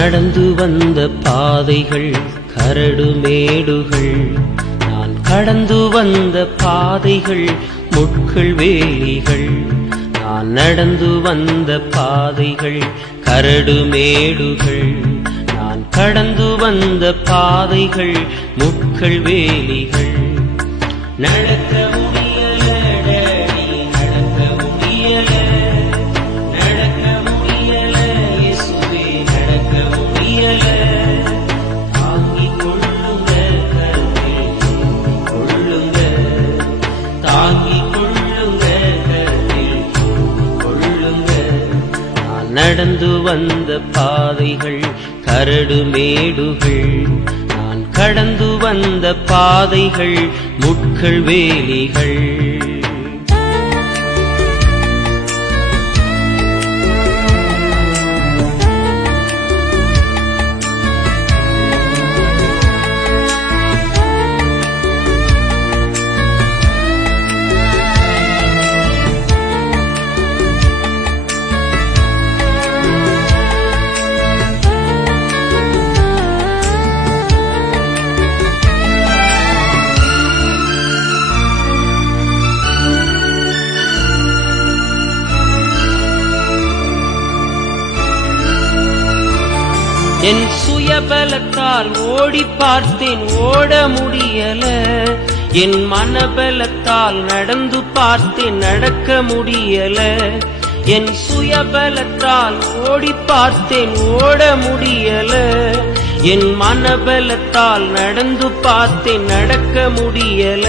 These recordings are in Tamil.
நடந்து வந்த பாதைகள் கரடு மேடுகள், நான் கடந்து வந்த பாதைகள் முட்கள் வேலிகள். நான் நடந்து வந்த பாதைகள் கரடு மேடுகள், நான் கடந்து வந்த பாதைகள் முட்கள் வேலிகள். நடக்க முடியல டேடி, நடக்க முடியல, நடக்க முடியல இயேசுவே, நடக்க முடியல. தாங்கிக் கொள்ளுங்க கருத்தில் கொள்ளுங்க, தாங்கிக் கொள்ளுங்க கருத்தில் கொள்ளுங்க. நான் நடந்து வந்த பாதைகள் கரடு மேடுகள், நான் கடந்து வந்த பாதைகள் முட்கள் வேலிகள். என் சுயபலத்தால் ஓடி பார்த்தேன், ஓட முடியல. என் மனபலத்தால் நடந்து பார்த்தேன், நடக்க முடியல. என் சுயபலத்தால் ஓடி பார்த்தேன், ஓட முடியல. என் மனபலத்தால் நடந்து பார்த்தேன், நடக்க முடியல.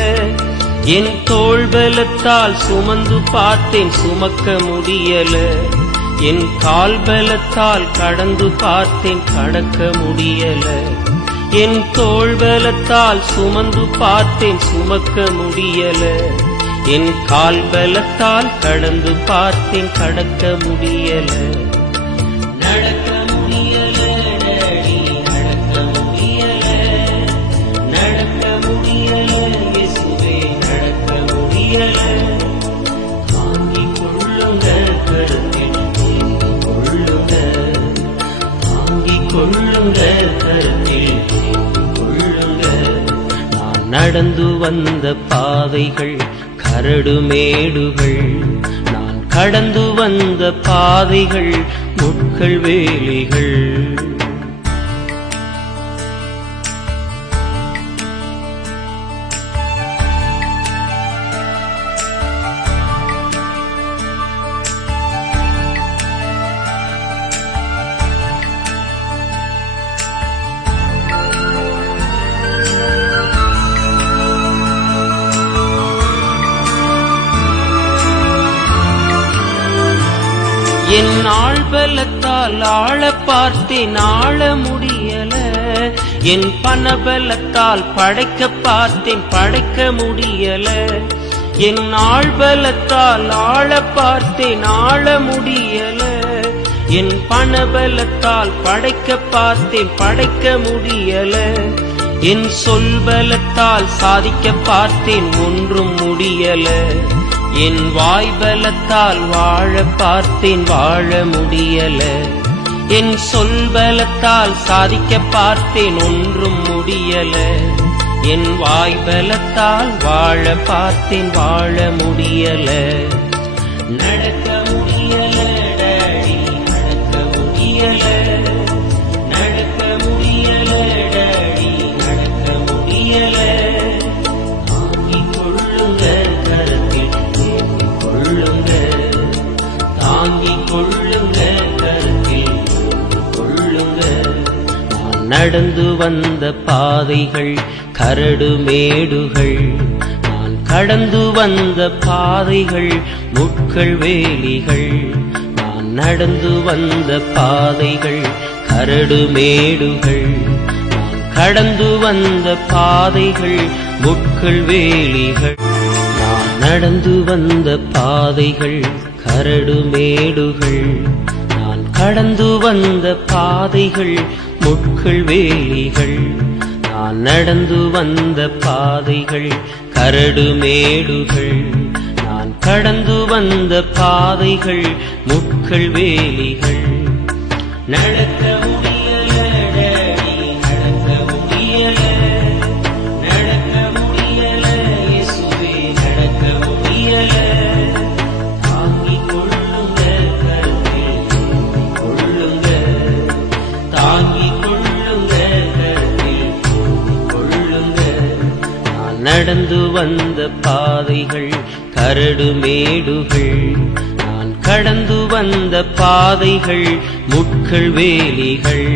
என் தோள்பலத்தால் சுமந்து பார்த்தேன், சுமக்க முடியல. என் கால் பலத்தால் கடந்து பார்த்தேன், கடக்க முடியல. என் தோள் பலத்தால் சுமந்து பார்த்தேன், சுமக்க முடியல. என் கால் பலத்தால் கடந்து பார்த்தேன், கடக்க முடியல. நடக்க முடியல டேடி, நடக்க முடியல, நடக்க முடியல இயேசுவே, நடக்க முடியல. தாங்கிக் கொள்ளுங்க கருத்தில் கொள்ளுங்க கருத்தில் கொள்ளுங்க. நான் நடந்து வந்த பாதைகள் கரடு மேடுகள், நான் கடந்து வந்த பாதைகள் முட்கள் வேலிகள். என் ஆழ்பலத்தால் ஆழ பார்த்தேன், ஆழ முடியல. என் பணபலத்தால் படைக்க பார்த்தேன், படைக்க முடியல. என் ஆழ்பலத்தால் ஆழ பார்த்தேன், ஆழ முடியல. என் பணபலத்தால் படைக்க பார்த்தேன், படைக்க முடியல. என் சொல்பலத்தால் சாதிக்க பார்த்தேன், ஒன்றும் முடியல. என் வாய்பலத்தால் வாழ பார்த்தேன், வாழ முடியல. என் சொல்பலத்தால் சாதிக்க பார்த்தேன், ஒன்றும் முடியல. என் வாய்பலத்தால் வாழ பார்த்தேன், வாழ முடியல. நடக்க முடியல டேடி, நடக்க முடியல, நடக்க முடியல டேடி, நடக்க முடியல. தாங்கிக் கொள்ளுங்க கருத்தில் கொள்ளுங்க, தாங்கிக் கொள்ளுங்க கருத்தில் கொள்ளுங்க. நான் நடந்து வந்த பாதைகள் கரடு மேடுகள், நான் கடந்து வந்த பாதைகள் முட்கள் வேலிகள். நான் நடந்து வந்த பாதைகள் கரடு மேடுகள், நான் கடந்து வந்த பாதைகள் முட்கள் வேலிகள். நான் நடந்து வந்த பாதைகள் கரடு மேடுகள், நான் கடந்து வந்த பாதைகள் முட்கள் வேலிகள். நான் நடந்து வந்த பாதைகள் கரடு மேடுகள், நான் கடந்து வந்த பாதைகள் முட்கள் வேலிகள். நடக்க முடியல நடந்து வந்த பாதைகள் கரடு மேடுகள், நான் கடந்து வந்த பாதைகள் முட்கள் வேலிகள்.